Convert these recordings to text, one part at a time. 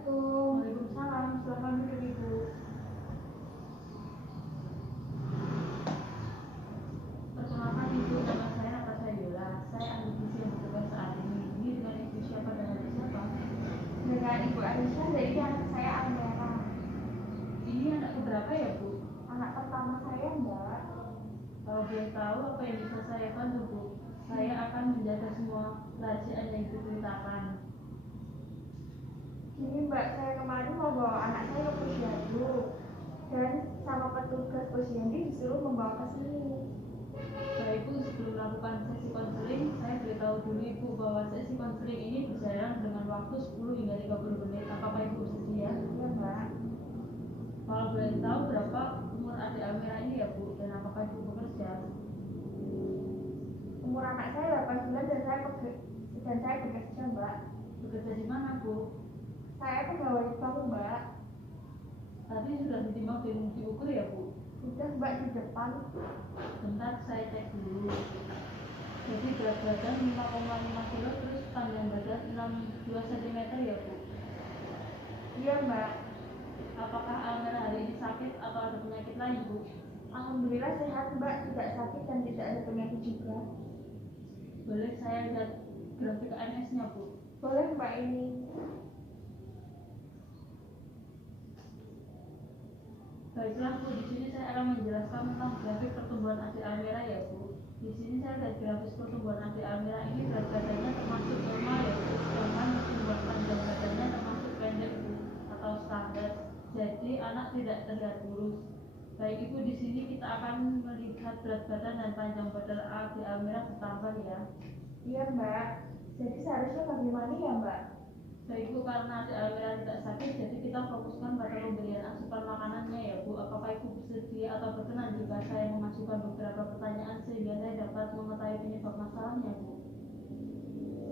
Assalamualaikum. Waalaikumsalam. Silakan duduk Ibu. Perkenalkan Ibu, nama saya Natasha Yola. Saya ahli gizi yang bertugas saat ini. Ini dengan Ibu siapa dan adik siapa? Dengan Ibu Aisyah dari anak saya Almera. Ini anak keberapa ya Bu? Anak pertama saya Mbak. Kalau boleh tahu apa yang bisa saya bantu Bu? Saya akan menjaga semua kerahasiaan yang Ibu ceritakan. Gini Mbak, saya kemarin mau bawa anak saya ke posyandu dan sama petugas posyandu disuruh membawa ke sini. Baik Bu, sebelum melakukan sesi konseling, saya beritahu dulu Ibu bahwa sesi konseling ini berjalan dengan waktu 10 hingga 30 menit. Apakah Ibu bersedia? Iya Mbak. Kalau boleh tahu berapa umur adik Almera ini ya Bu, dan apakah Ibu bekerja? Umur anak saya 8 bulan dan saya bekerja Mbak. Bekerja di mana Bu? Saya pegawai bank Mbak. Tadi sudah ditimbang dan diukur ya Bu? Sudah Mbak di depan. Bentar saya cek dulu. Jadi berat badan 5,5 kg, terus panjang badan 62 cm ya Bu? Iya Mbak. Apakah Almera hari ini sakit atau ada penyakit lain Bu? Alhamdulillah sehat Mbak, tidak sakit dan tidak ada penyakit juga. Boleh saya lihat grafik AMS-nya Bu? Boleh Mbak ini. Baiklah Bu, di sini saya akan menjelaskan tentang grafik pertumbuhan adik Almera ya Bu. Di sini saya lihat grafis pertumbuhan adik Almera ini berat badannya termasuk normal ya Bu, sedangkan pertumbuhan panjang badannya termasuk pendek Bu, atau standar. Jadi anak tidak terlihat kurus. Baik Ibu, di sini kita akan melihat berat badan dan panjang badan adik Almera bertambah ya. Iya Mbak. Jadi seharusnya bagaimana ya Mbak? Baik Bu, karena adik Almera tidak sakit, jadi kita fokuskan pada pemberian asupan makanannya ya Bu. Apakah Ibu bersedia atau berkenan jika saya mengajukan beberapa pertanyaan sehingga saya dapat mengetahui penyebab masalahnya Bu?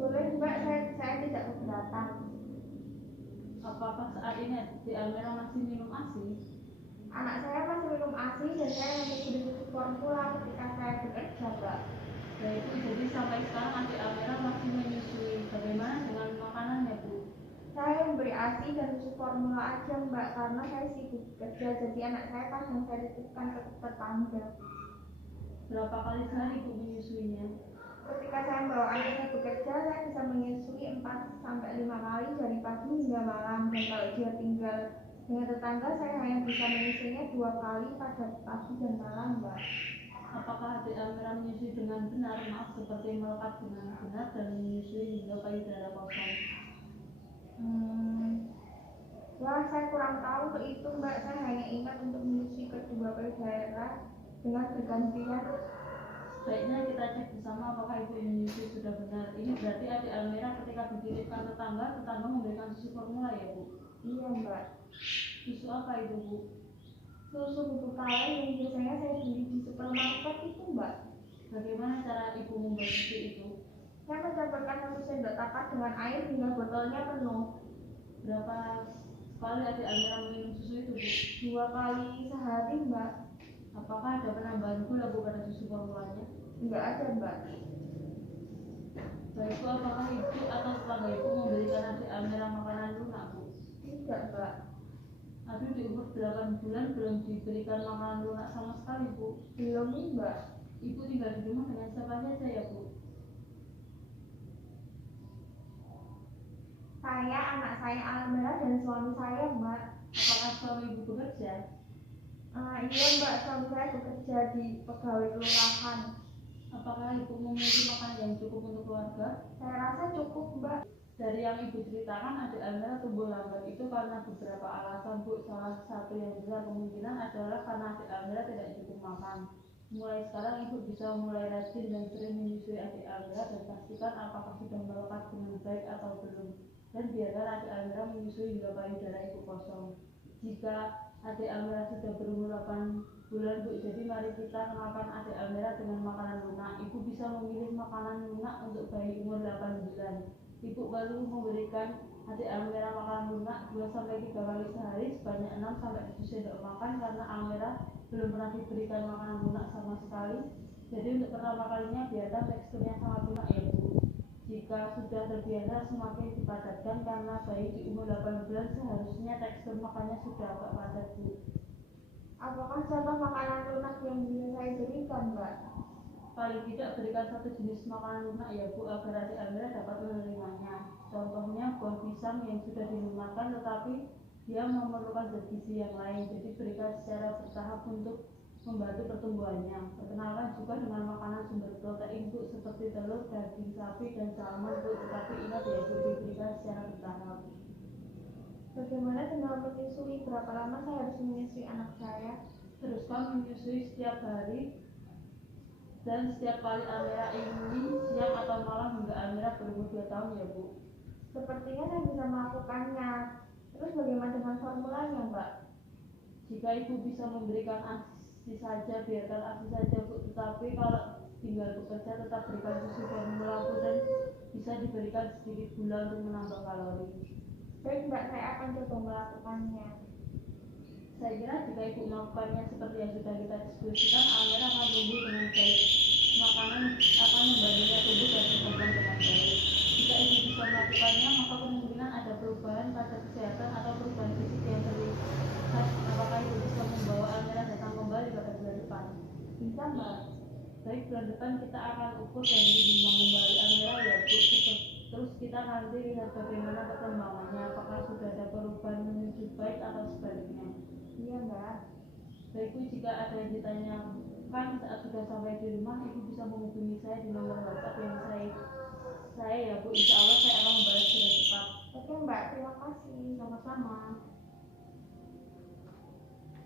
Boleh Mbak, saya tidak keberatan. Apakah saat ini adik Almera masih minum ASI? Anak saya masih minum ASI dan saya hanya beri susu formula ketika saya bekerja Mbak. Baik Bu, jadi sampai sekarang adik Almera masih menyusui. Bagaimana dengan makanannya Bu? Saya memberi ASI dan susu formula aja Mbak, karena saya sibuk bekerja, jadi anak saya kadang saya titipkan ke tetangga. Berapa kali sehari Bu menyusuinya? Ketika saya membawa anak saya bekerja, saya bisa menyusui 4-5 kali dari pagi hingga malam. Dan kalau dia tinggal dengan tetangga, saya hanya bisa menyusuinya 2 kali pada pagi dan malam Mbak. Apakah adik Almera menyusui dengan benar? Maaf, seperti melekat dengan benar dan menyusui hingga payudara kosong. Wah, saya kurang tahu ke itu Mbak. Saya hanya ingat untuk menyusui kedua payudara dengan bergantian. Baiknya kita cek bersama apakah Ibu menyusui sudah benar. Ini berarti adik Almera ketika dititipkan tetangga memberikan susu formula ya Bu? Iya Mbak. Susu apa itu Bu? Susu bubuk kaleng yang biasanya saya beli di supermarket itu Mbak. Bagaimana cara Ibu membuat susu itu? Saya mencampurkan 1 sendok makan dengan air hingga botolnya penuh. Berapa kali adik Almera minum susu itu Bu? 2 kali sehari Mbak. Apakah ada penambahan gula Bu pada susu formulanya? Enggak ada Mbak. Baik Bu, apakah Ibu atau tetangga Ibu memberikan adik Almera makanan lunak Bu? Tidak Mbak. Aduh, di umur 8 bulan belum diberikan makanan lunak sama sekali Bu. Belum Mbak. Ibu tinggal di rumah dengan siapa saja ya Bu? Saya, anak saya Almera dan suami saya Mbak. Apakah suami Ibu bekerja? Iya Mbak, suami saya bekerja di pegawai kelurahan. Apakah Ibu memiliki makanan yang cukup untuk keluarga? Saya rasa cukup Mbak. Dari yang Ibu ceritakan, adik Almera tumbuh lambat itu karena beberapa alasan Bu. Salah satu yang besar kemungkinan adalah karena adik Almera tidak cukup makan. Mulai sekarang Ibu bisa mulai rajin dan sering menyusui adik Almera dan pastikan apakah sudah melekat dengan baik atau belum. Dan biarkan adik Almera menyusui hingga payudara Ibu kosong. Jika adik Almera sudah berumur 8 bulan Bu, jadi mari kita kenalkan adik Almera dengan makanan lunak. Ibu bisa memilih makanan lunak untuk bayi umur 8 bulan. Ibu baru memberikan adik Almera makanan lunak 2-3 kali sehari sebanyak 6-7 sendok makan karena Almera belum pernah diberikan makanan lunak sama sekali. Jadi untuk pertama kalinya biarkan teksturnya sangat lunak ya Bu. Jika sudah terbiasa semakin dipadatkan karena bayi di umur 8 bulan seharusnya tekstur makannya sudah agak padat, Bu. Apakah contoh makanan lunak yang bisa saya berikan, Mbak? Paling tidak berikan satu jenis makanan lunak ya, Bu, agar adik Amira dapat menerimanya. Contohnya buah pisang yang sudah dilunakkan tetapi dia memerlukan zat gizi yang lain, jadi berikan secara bertahap untuk membantu pertumbuhannya. Perkenalkan juga dengan makanan sumber protein, Bu, seperti telur, daging sapi, dan salmon, Bu, tetapi ingat ya, Bu, diberikan secara bertahap. Bagaimana dengan menyusui? Berapa lama saya harus menyusui anak saya? Teruskan menyusui setiap hari dan setiap kali Amira ingin siang atau malam hingga Amira berumur 2 tahun ya, Bu. Sepertinya saya bisa melakukannya. Terus bagaimana dengan formulanya, Mbak? Jika ibu bisa memberikan ASI saja, biarkan ASI saja, Bu. Tetapi kalau tinggal bekerja tetap berikan susu formula, Bu, dan bisa diberikan sedikit gula untuk menambah kalori. Baik, Mbak, saya akan coba melakukannya. Saya kira jika ibu melakukannya seperti yang sudah kita diskusikan, Amira akan tumbuh dengan baik. Makanan akan membantunya tumbuh dan berkembang dengan baik. Jika ibu bisa melakukannya, maka kemungkinan ada perubahan pada kesehatan atau perubahan fisik yang terlihat. Apakah ibu bisa membawa Amira datang kembali pada bulan depan? Bisa, Mbak. Baik, bulan depan kita akan ukur dan menimbang kembali Amira ya, Bu. Terus kita nanti lihat bagaimana perkembangannya, apakah sudah ada perubahan menuju baik atau sebaliknya. Iya, Mbak. Baik, Bu, jika ada yang ditanyakan saat sudah sampai di rumah, Ibu bisa menghubungi saya di nomor WhatsApp yang saya ya, Bu. Insya Allah saya akan membalas dengan cepat. Oke, Mbak, terima kasih. Sama-sama.